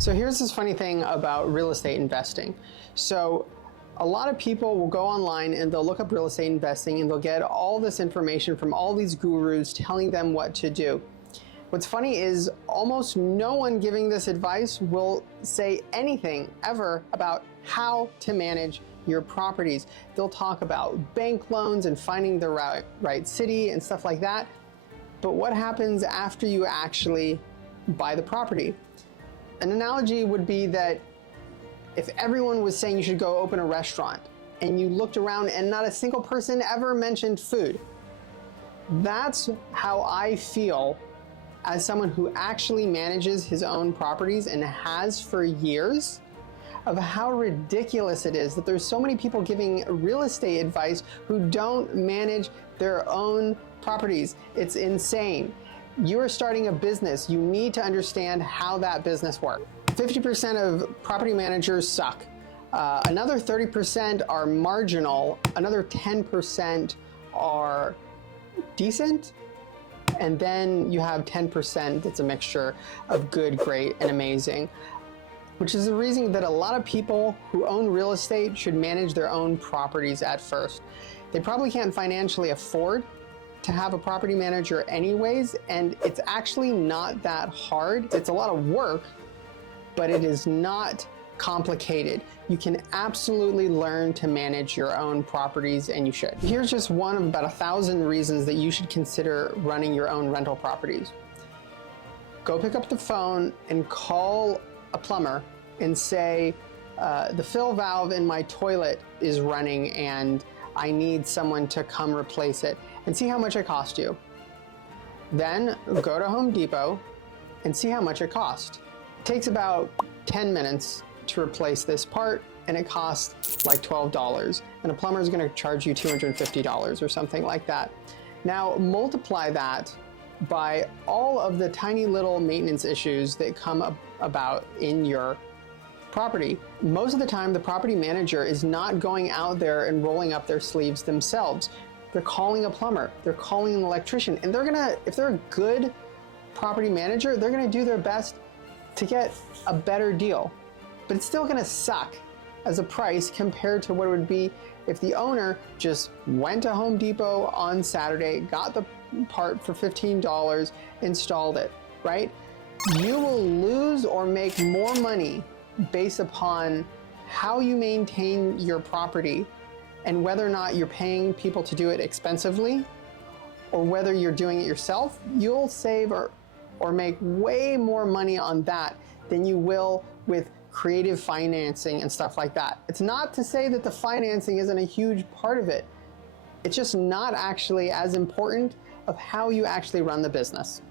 So here's this funny thing about real estate investing. So a lot of people will go online and they'll look up real estate investing and they'll get all this information from all these gurus telling them what to do. What's funny is almost no one giving this advice will say anything ever about how to manage your properties. They'll talk about bank loans and finding the right city and stuff like that. But what happens after you actually buy the property? An analogy would be that if everyone was saying you should go open a restaurant and you looked around and not a single person ever mentioned food, that's how I feel as someone who actually manages his own properties and has for years, of how ridiculous it is that there's so many people giving real estate advice who don't manage their own properties. It's insane. You are starting a business. You need to understand how that business works. 50% of property managers suck. Another 30% are marginal. Another 10% are decent. And then you have 10% that's a mixture of good, great, and amazing, which is the reason that a lot of people who own real estate should manage their own properties at first. They probably can't financially afford to have a property manager anyways, and it's actually not that hard. It's a lot of work, but it is not complicated. You can absolutely learn to manage your own properties, and you should. Here's just one of about 1,000 reasons that you should consider running your own rental properties. Go pick up the phone and call a plumber and say, the fill valve in my toilet is running and I need someone to come replace it, and see how much it cost you. Then go to Home Depot and see how much it cost. It takes about 10 minutes to replace this part, and it costs like $12, and a plumber is going to charge you $250 or something like that. Now multiply that by all of the tiny little maintenance issues that come about in your property. Most of the time, the property manager is not going out there and rolling up their sleeves themselves. They're calling a plumber, they're calling an electrician, and if they're a good property manager, they're gonna do their best to get a better deal. But it's still gonna suck as a price compared to what it would be if the owner just went to Home Depot on Saturday, got the part for $15, installed it, right? You will lose or make more money based upon how you maintain your property and whether or not you're paying people to do it expensively or whether you're doing it yourself. You'll save or make way more money on that than you will with creative financing and stuff like that. It's not to say that the financing isn't a huge part of it. It's just not actually as important of how you actually run the business.